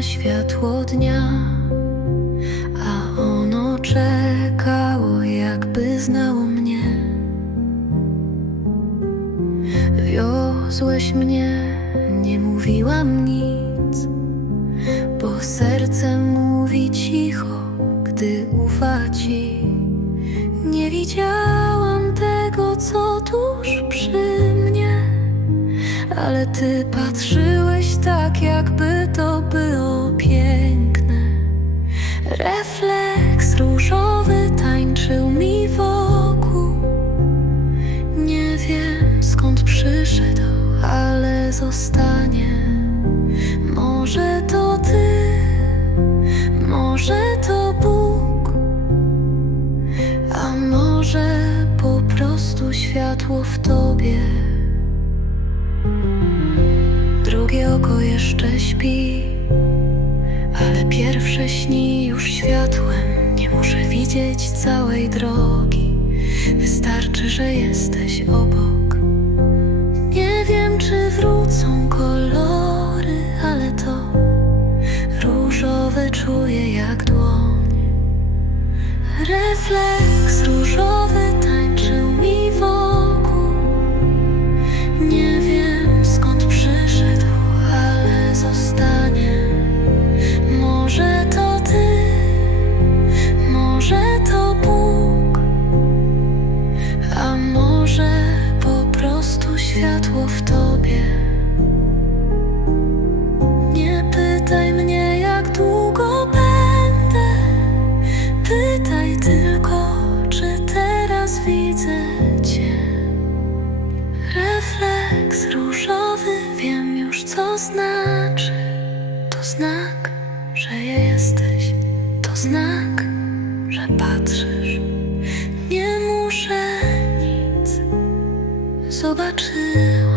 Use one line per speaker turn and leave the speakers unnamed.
światło dnia, a ono czekało, jakby znało mnie. Wiozłeś mnie, nie mówiłam nic, bo serce mówi cicho, gdy ufa ci. Nie widziałam tego, co tuż przy mnie, ale ty patrzyłeś tak, jakby to było piękne. Refleks różowy tańczył mi wokół. Nie wiem skąd przyszedł, ale zostanie. Może to ty, może to Bóg, a może po prostu światło w tobie. Jeszcze śpi, ale pierwsze śni już światłem. Nie muszę widzieć całej drogi, wystarczy, że jesteś obok. Nie wiem, czy wrócą kolory, ale to różowe czuję jak dłoń. Refleks różowy tańczył mi wokół. W tobie. Nie pytaj mnie, jak długo będę. Pytaj tylko, czy teraz widzę cię. Refleks różowy, wiem już co znaczy. To znak, że je jesteś. To znak, że patrzysz. Nie muszę nic zobaczyć.